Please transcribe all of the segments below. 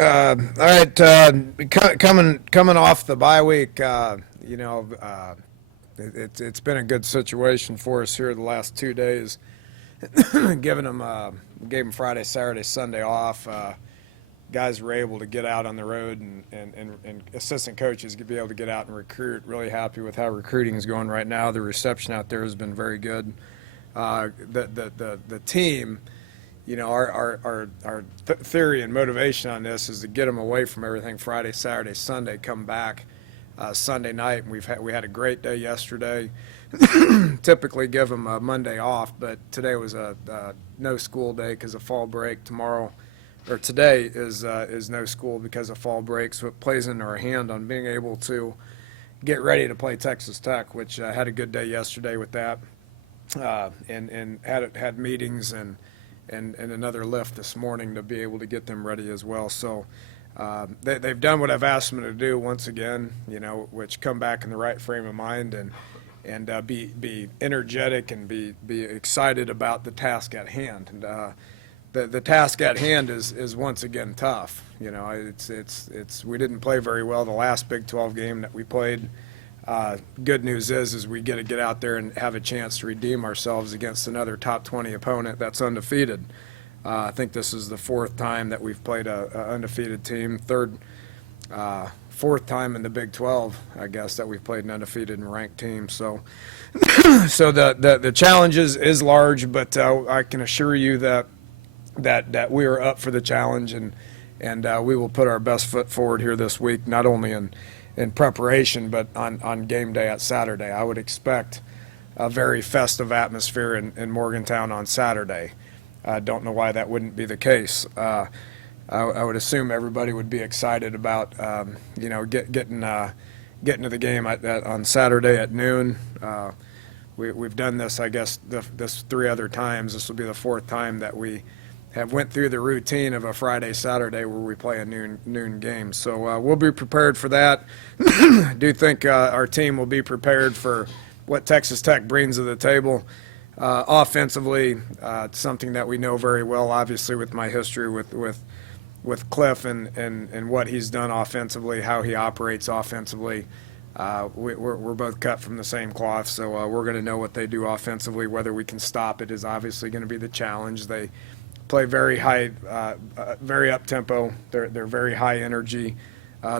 All right, coming off the bye week, it's been a good situation for us here the last 2 days. Giving them gave them Friday, Saturday, Sunday off. Guys were able to get out on the road, and assistant coaches to be able to get out and recruit. Really happy with how recruiting is going right now. The reception out there has been very good. The team. Our theory and motivation on this is to get them away from everything Friday, Saturday, Sunday, come back Sunday night. And we had a great day yesterday. Typically give them a Monday off, but today was a no school day because of fall break. Today is no school because of fall break, so it plays into our hand on being able to get ready to play Texas Tech, which had a good day yesterday with that, and had meetings and another lift this morning to be able to get them ready as well. So they've done what I've asked them to do once again, which come back in the right frame of mind and be energetic and be excited about the task at hand. And the task at hand is once again tough. It's we didn't play very well the last Big 12 game that we played. Good news is we get to get out there and have a chance to redeem ourselves against another top 20 opponent that's undefeated. I think this is the fourth time that we've played a undefeated team. Fourth time in the Big 12, I guess, that we've played an undefeated and ranked team. So, so the challenge is large, but I can assure you that we are up for the challenge, and we will put our best foot forward here this week, not only in preparation, but on game day at Saturday. I would expect a very festive atmosphere in Morgantown on Saturday. I don't know why that wouldn't be the case. I would assume everybody would be excited about getting to the game on Saturday at noon. We've done this, I guess, this 3 other times. This will be the 4th time that we have went through the routine of a Friday, Saturday where we play a noon game. So we'll be prepared for that. I do think our team will be prepared for what Texas Tech brings to the table. Offensively, it's something that we know very well, obviously, with my history with Cliff and what he's done offensively, how he operates offensively. We're both cut from the same cloth, so we're going to know what they do offensively. Whether we can stop it is obviously going to be the challenge. They play very high, very up-tempo. They're very high energy.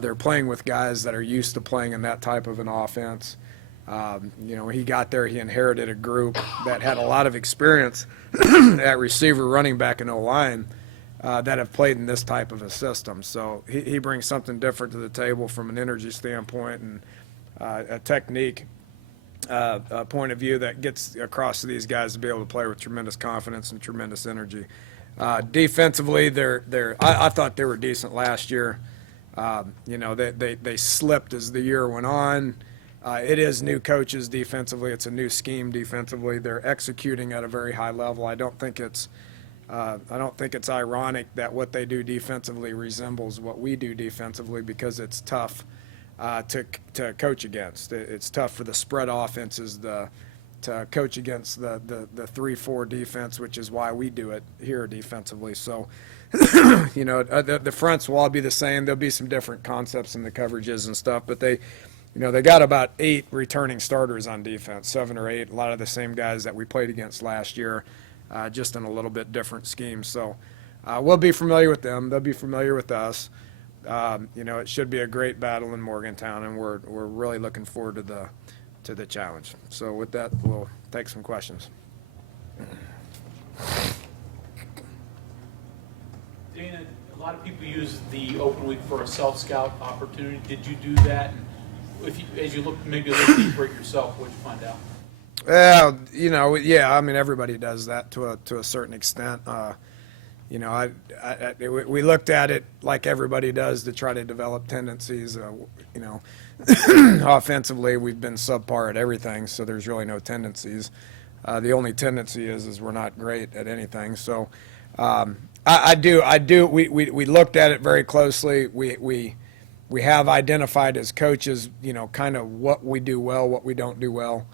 They're playing with guys that are used to playing in that type of an offense. When he got there, he inherited a group that had a lot of experience at receiver, running back, and O-line that have played in this type of a system. So he brings something different to the table from an energy standpoint and a technique point of view that gets across to these guys to be able to play with tremendous confidence and tremendous energy. Defensively, I thought they were decent last year. They slipped as the year went on. It is new coaches defensively. It's a new scheme defensively. They're executing at a very high level. I don't think it's ironic that what they do defensively resembles what we do defensively, because it's tough to coach against. It's tough for the spread offenses to coach against the 3-4 defense, which is why we do it here defensively. So, the fronts will all be the same. There'll be some different concepts in the coverages and stuff, but they got about 8 returning starters on defense, 7 or 8, a lot of the same guys that we played against last year, just in a little bit different scheme. So we'll be familiar with them. They'll be familiar with us. It should be a great battle in Morgantown, and we're really looking forward to the challenge. So with that, we'll take some questions. Dana, a lot of people use the open week for a self-scout opportunity. Did you do that? And as you look maybe a little deeper at yourself, what did you find out? Yeah. I mean, everybody does that to a certain extent. We looked at it like everybody does to try to develop tendencies. Offensively, we've been subpar at everything, so there's really no tendencies. The only tendency is we're not great at anything. So I do. We looked at it very closely. We have identified as coaches, kind of what we do well, what we don't do well,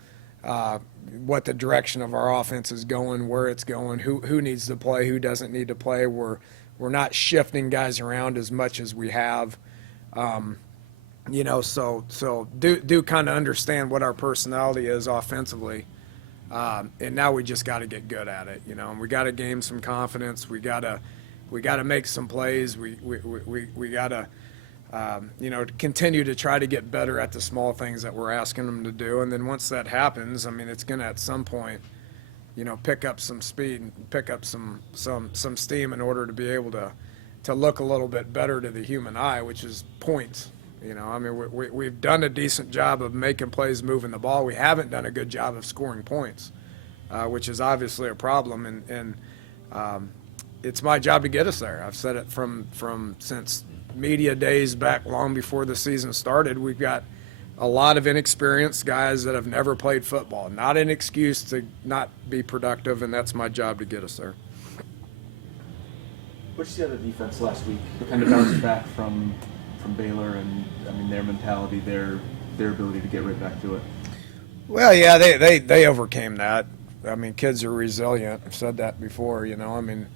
what the direction of our offense is going, where it's going, who needs to play, who doesn't need to play. We're We're not shifting guys around as much as we have. So do kind of understand what our personality is offensively. And now we just got to get good at it, and we got to gain some confidence. We got to make some plays. We got to, continue to try to get better at the small things that we're asking them to do. And then once that happens, I mean, it's going to at some point, pick up some speed and pick up some steam in order to be able to look a little bit better to the human eye, which is points. I mean, we've done a decent job of making plays, moving the ball. We haven't done a good job of scoring points, which is obviously a problem. And it's my job to get us there. I've said it from since media days back long before the season started. We've got a lot of inexperienced guys that have never played football. Not an excuse to not be productive, and that's my job to get us there. What did you see out of the defense last week? They kind of bounced back from Baylor, and I mean their mentality, their ability to get right back to it. Well, yeah, they overcame that. I mean, kids are resilient. I've said that before. I mean,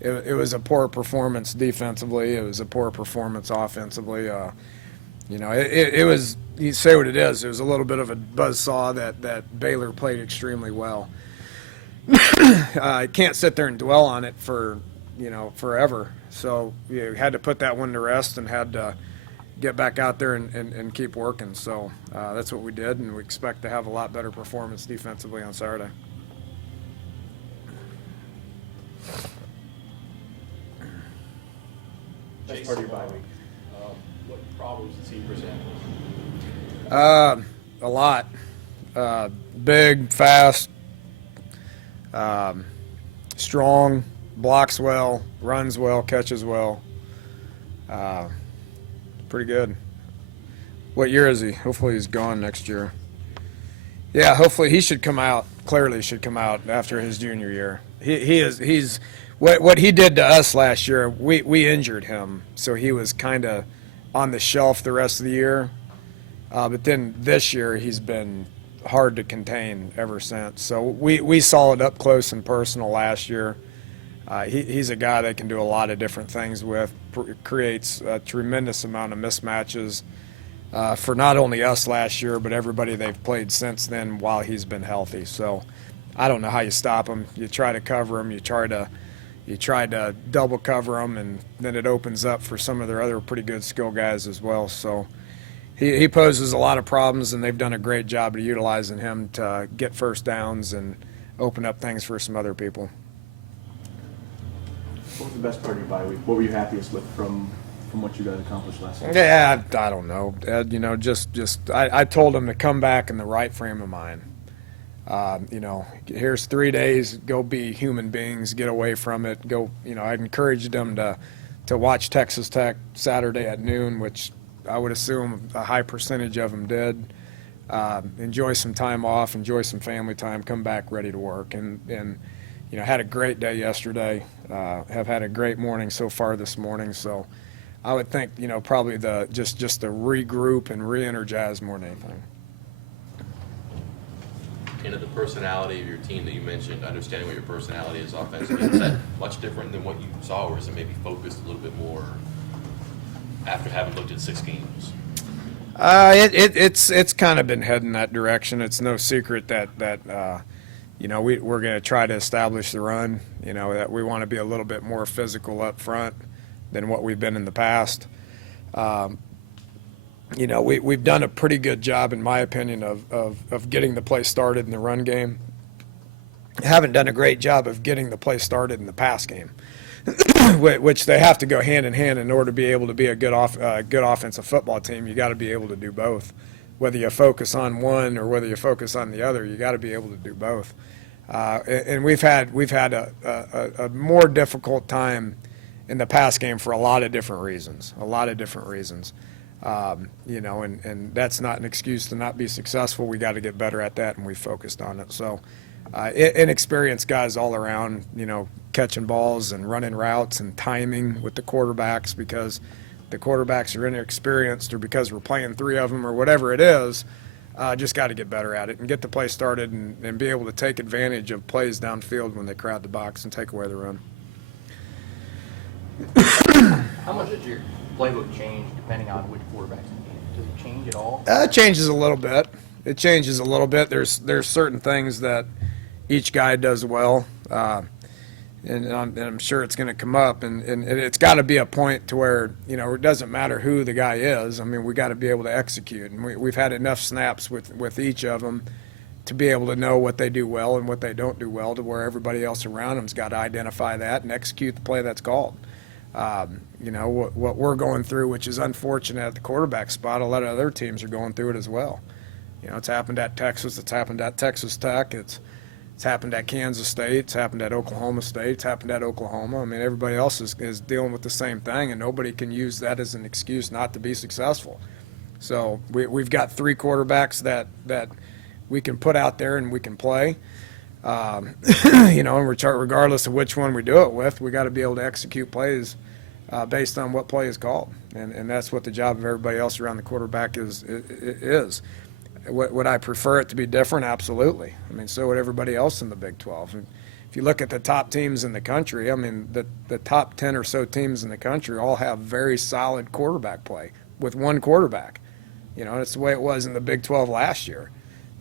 it was a poor performance defensively. It was a poor performance offensively. It was, you say what it is. It was a little bit of a buzzsaw that Baylor played extremely well. I can't sit there and dwell on it for forever. So you had to put that one to rest and had to get back out there and keep working. So that's what we did, and we expect to have a lot better performance defensively on Saturday. That's part of your bye week. What problems does he present? A lot. Big, fast, strong, blocks well, runs well, catches well. Pretty good. What year is he? Hopefully he's gone next year. Yeah, hopefully he should come out. Clearly should come out after his junior year. He's what he did to us last year. We injured him, so he was kind of on the shelf the rest of the year. But then this year he's been hard to contain ever since. So we saw it up close and personal last year. He's a guy that can do a lot of different things with, creates a tremendous amount of mismatches for not only us last year, but everybody they've played since then while he's been healthy. So I don't know how you stop him. You try to cover him. You try to double cover him, and then it opens up for some of their other pretty good skill guys as well. So he poses a lot of problems, and they've done a great job of utilizing him to get first downs and open up things for some other people. What was the best part of your bye week? What were you happiest with from what you guys accomplished last week? Yeah, I don't know, Ed. I told him to come back in the right frame of mind. Here's 3 days. Go be human beings. Get away from it. Go. I'd encouraged them to watch Texas Tech Saturday at noon, which I would assume a high percentage of them did. Enjoy some time off. Enjoy some family time. Come back ready to work. And had a great day yesterday. Have had a great morning so far this morning. So I would think, probably just to regroup and re-energize more than anything. Into the personality of your team that you mentioned, understanding what your personality is offensively, is that much different than what you saw, or is it maybe focused a little bit more after having looked at 6 games? It's kind of been heading that direction. It's no secret that we're going to try to establish the run. That we want to be a little bit more physical up front than what we've been in the past. We've done a pretty good job, in my opinion, of getting the play started in the run game. Haven't done a great job of getting the play started in the pass game, which they have to go hand in hand in order to be able to be a good offensive football team. You got to be able to do both. Whether you focus on one or whether you focus on the other, you got to be able to do both. And we've had a more difficult time in the pass game for a lot of different reasons. And that's not an excuse to not be successful. We got to get better at that, and we focused on it. So inexperienced guys all around, catching balls and running routes and timing with the quarterbacks, because the quarterbacks are inexperienced or because we're playing 3 of them or whatever it is. Just got to get better at it and get the play started and be able to take advantage of plays downfield when they crowd the box and take away the run. How much does your playbook change depending on which quarterback's in the game? Does it change at all? It changes a little bit. It changes a little bit. There's certain things that each guy does well, and I'm sure it's going to come up. And it's got to be a point to where, you know, it doesn't matter who the guy is. I mean, we got to be able to execute, and we've had enough snaps with each of them to be able to know what they do well and what they don't do well, to where everybody else around them's got to identify that and execute the play that's called. You know, what we're going through, which is unfortunate at the quarterback spot, a lot of other teams are going through it as well. You know, it's happened at Texas, it's happened at Texas Tech, it's happened at Kansas State, it's happened at Oklahoma State, it's happened at Oklahoma. I mean, everybody else is dealing with the same thing, and nobody can use that as an excuse not to be successful. So we've got three quarterbacks that we can put out there and we can play. You know, and regardless of which one we do it with, we got to be able to execute plays based on what play is called, and that's what the job of everybody else around the quarterback is. Would I prefer it to be different? Absolutely. I mean, so would everybody else in the Big 12. And if you look at the top teams in the country, I mean, the top 10 or so teams in the country all have very solid quarterback play with one quarterback. You know, it's the way it was in the Big 12 last year.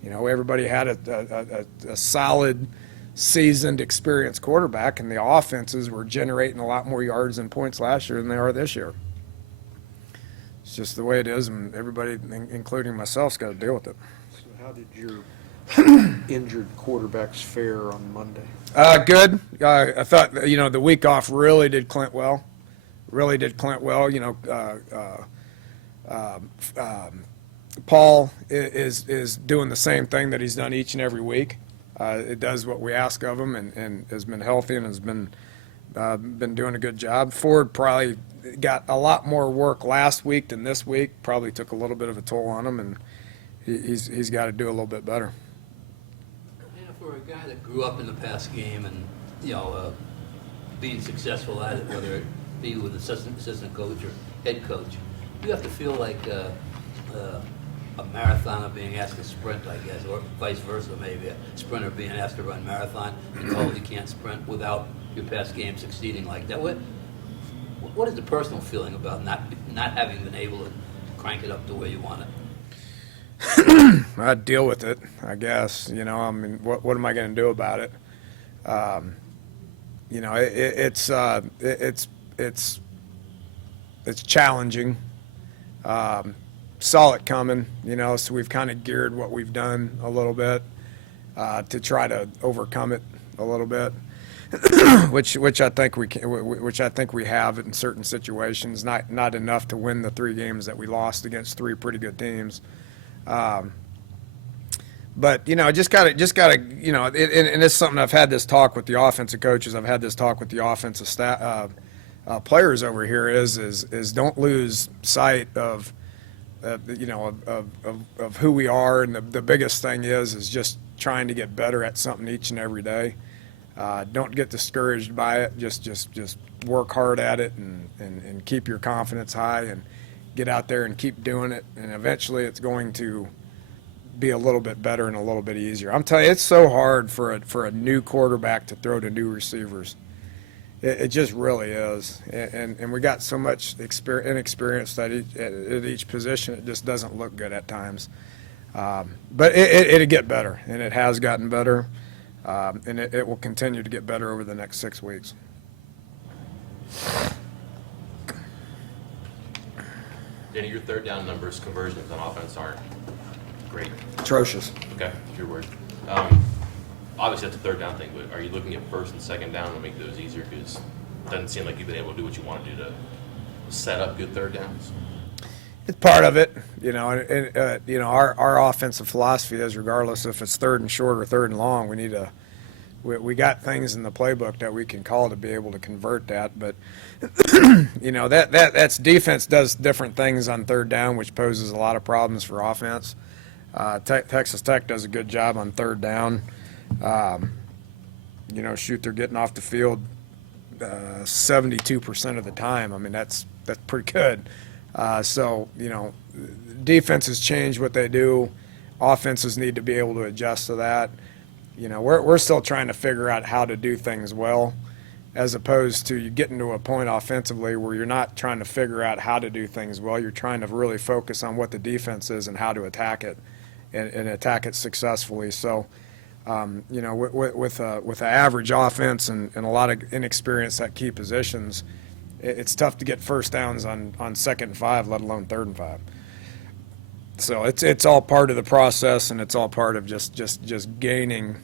You know, everybody had a solid, seasoned, experienced quarterback, and the offenses were generating a lot more yards and points last year than they are this year. It's just the way it is, and everybody, including myself, has got to deal with it. So how did your injured quarterbacks fare on Monday? Good. I thought, you know, the week off really did Clint well. Really did Clint well. You know, Paul is doing the same thing that he's done each and every week. It does what we ask of him, and has been healthy and has been doing a good job. Ford probably got a lot more work last week than this week. Probably took a little bit of a toll on him, and he's got to do a little bit better. Yeah, for a guy that grew up in the pass game and, you know, being successful at it, whether it be with assistant coach or head coach, you have to feel like a marathoner being asked to sprint, I guess, or vice versa, maybe a sprinter being asked to run marathon and told you can't sprint without your past game succeeding like that. What is the personal feeling about not having been able to crank it up the way you want it? I deal with it, I guess. You know, I mean, what am I going to do about it? You know, it's challenging. Saw it coming, you know, so we've kind of geared what we've done a little bit to try to overcome it a little bit, which I think we can, which I think we have in certain situations. Not enough to win the 3 games that we lost against 3 pretty good teams. But you know, just gotta, you know, and it's something I've had this talk with the offensive coaches. I've had this talk with the offensive staff, players over here. Is don't lose sight of. You know, of who we are, and the biggest thing is just trying to get better at something each and every day. Don't get discouraged by it. Just work hard at it, and keep your confidence high, and get out there and keep doing it. And eventually, it's going to be a little bit better and a little bit easier. I'm telling you, it's so hard for a new quarterback to throw to new receivers. It just really is, and we got so much inexperience at each position. It just doesn't look good at times, but it'll get better, and it has gotten better, and it will continue to get better over the next 6 weeks. Danny, your third down numbers, conversions on offense aren't great. Atrocious. Okay, your word. Obviously, that's a third down thing, but are you looking at first and second down to make those easier? Because it doesn't seem like you've been able to do what you want to do to set up good third downs. It's part of it, you know. And you know, our offensive philosophy is, regardless if it's 3rd and short or 3rd and long, we got things in the playbook that we can call to be able to convert that. But you know, that's defense does different things on 3rd down, which poses a lot of problems for offense. Texas Tech does a good job on 3rd down. You know, they're getting off the field 72% of the time. I mean, that's pretty good. So, you know, defenses change what they do. Offenses need to be able to adjust to that. You know, we're still trying to figure out how to do things well. as opposed to you getting to a point offensively where you're not trying to figure out how to do things well. You're trying to really focus on what the defense is and how to attack it and attack it successfully. So, you know, with an average offense and a lot of inexperience at key positions, it's tough to get first downs on 2nd and 5, let alone 3rd and 5. So it's all part of the process, and it's all part of just gaining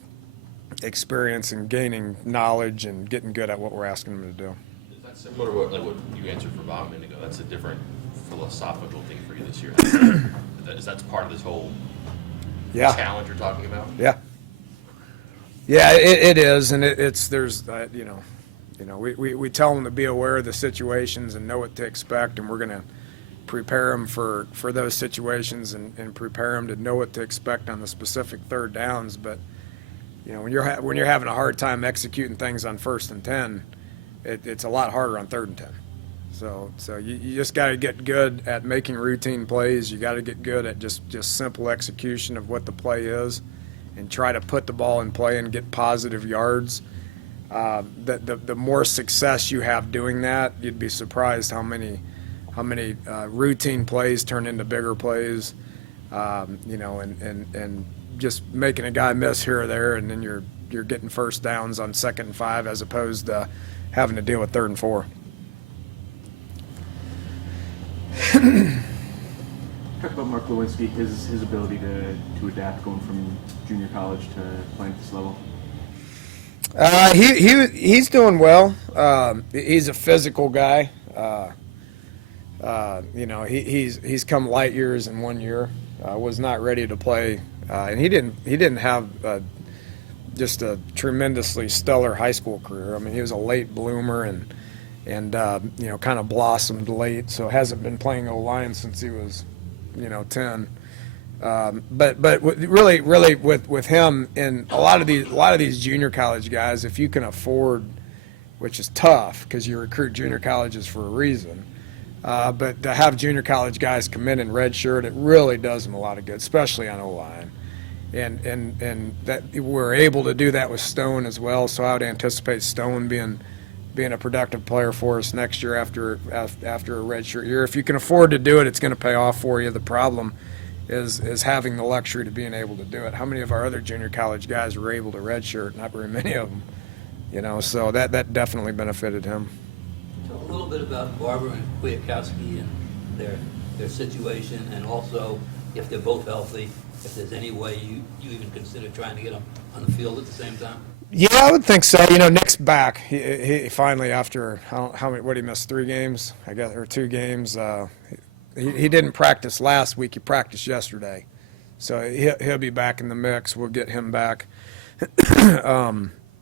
experience and gaining knowledge and getting good at what we're asking them to do. Is that similar to what you answered for Bob a minute ago? That's a different philosophical thing for you this year. That's part of this whole challenge you're talking about? Yeah. Yeah, it is, and there's we tell them to be aware of the situations and know what to expect, and we're going to prepare them for those situations and prepare them to know what to expect on the specific 3rd downs. But you know, when you're having a hard time executing things on 1st and 10, it's a lot harder on 3rd and 10. So you just got to get good at making routine plays. You got to get good at just simple execution of what the play is, and try to put the ball in play and get positive yards. The more success you have doing that, you'd be surprised how many routine plays turn into bigger plays. You know, and just making a guy miss here or there, and then you're getting first downs on 2nd and 5 as opposed to having to deal with 3rd and 4. Talk about Mark Lewinsky, his ability to adapt going from junior college to playing at this level. He's doing well. He's a physical guy. You know, he's come light years in 1 year. Was not ready to play, and he didn't have just a tremendously stellar high school career. I mean, he was a late bloomer and you know, kind of blossomed late, so hasn't been playing O-line since he was, you know, 10. But really with him and a lot of these junior college guys, if you can afford, which is tough because you recruit junior colleges for a reason, but to have junior college guys come in and redshirt, it really does them a lot of good, especially on O-line. And that we're able to do that with Stone as well. So I would anticipate Stone being a productive player for us next year after a redshirt year. If you can afford to do it, it's going to pay off for you. The problem is having the luxury to being able to do it. How many of our other junior college guys were able to redshirt? Not very many of them. You know, so that definitely benefited him. Talk a little bit about Barber and Kwiatkowski and their situation, and also if they're both healthy, if there's any way you even consider trying to get them on the field at the same time. Yeah, I would think so. You know, Nick's back. He finally, after what he missed 3 games, I guess, or 2 games. He didn't practice last week. He practiced yesterday, so he'll be back in the mix. We'll get him back.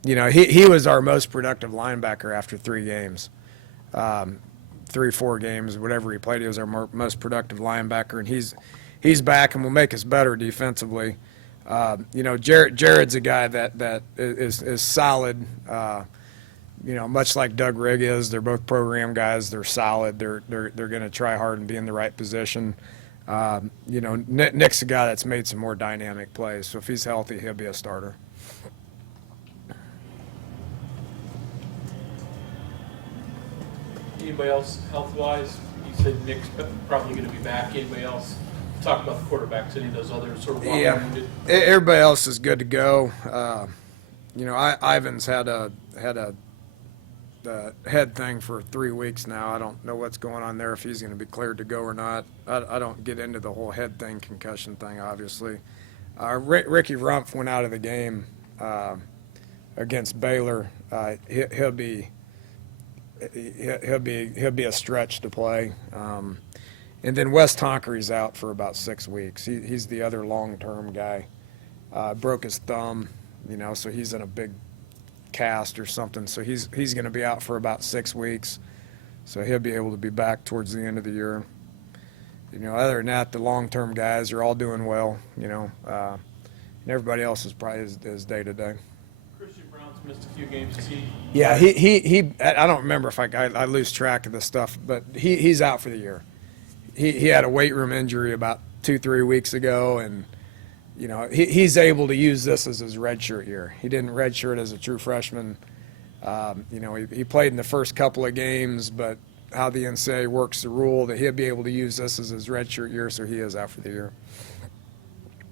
You know, he was our most productive linebacker after 3 games, 3-4 games, whatever he played. He was our most productive linebacker, and he's back and will make us better defensively. You know, Jared's a guy that is solid. You know, much like Doug Rigg is. They're both program guys. They're solid. They're going to try hard and be in the right position. You know, Nick's a guy that's made some more dynamic plays. So if he's healthy, he'll be a starter. Anybody else health-wise? You said Nick's probably going to be back. Anybody else? Talk about the quarterbacks. Any of those others sort of wounded? Everybody else is good to go. You know, Ivan's had a head thing for 3 weeks now. I don't know what's going on there, if he's going to be cleared to go or not. I don't get into the whole head thing, concussion thing, obviously. Ricky Rumpf went out of the game against Baylor. He'll be a stretch to play. And then Wes Tonkery's out for about 6 weeks. He's the other long-term guy. Broke his thumb, you know, so he's in a big cast or something. So he's going to be out for about 6 weeks. So he'll be able to be back towards the end of the year. You know, other than that, the long-term guys are all doing well, you know. And everybody else is probably is day-to-day. Christian Brown's missed a few games. Is he? Yeah, he I don't remember if I lose track of this stuff, but he's out for the year. He had a weight room injury about 2-3 weeks ago, and you know he's able to use this as his redshirt year. He didn't redshirt as a true freshman, You know, he played in the first couple of games, but how the NCAA works the rule that he'll be able to use this as his redshirt year, so he is out for the year.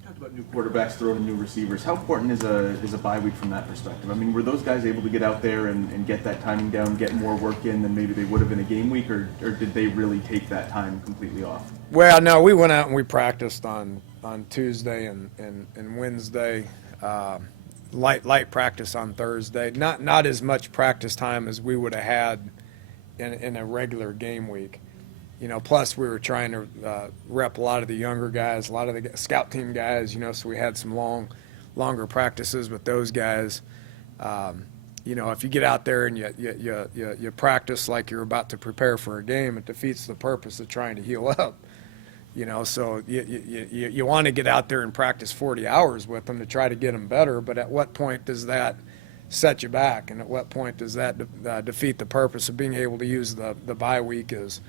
Talked about new quarterbacks throwing to new receivers. How important is a bye week from that perspective? I mean, were those guys able to get out there and get that timing down, get more work in than maybe they would have in a game week, or did they really take that time completely off? Well, no, we went out and we practiced on Tuesday and Wednesday. Light practice on Thursday. Not as much practice time as we would have had in a regular game week. You know, plus we were trying to rep a lot of the younger guys, a lot of the scout team guys, you know, so we had some longer practices with those guys. You know, if you get out there and you practice like you're about to prepare for a game, it defeats the purpose of trying to heal up. You know, so you want to get out there and practice 40 hours with them to try to get them better, but at what point does that set you back, and at what point does that defeat the purpose of being able to use the bye week as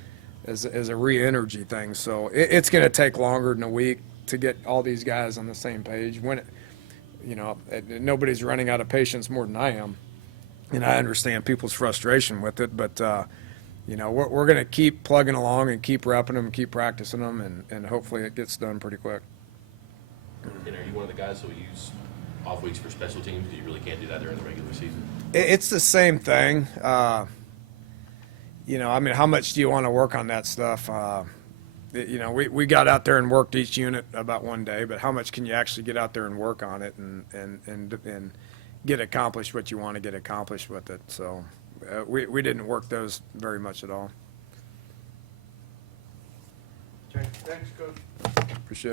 a re-energy thing? So it's going to take longer than a week to get all these guys on the same page. You know, nobody's running out of patience more than I am, and I understand people's frustration with it, but you know, we're going to keep plugging along and keep repping them, keep practicing them, and hopefully it gets done pretty quick. And are you one of the guys who use off weeks for special teams? Because you really can't do that during the regular season. It's the same thing. You know, I mean, how much do you want to work on that stuff? You know, we got out there and worked each unit about one day, but how much can you actually get out there and work on it and get accomplished what you want to get accomplished with it? So we didn't work those very much at all. Okay, thanks, Coach. Appreciate it.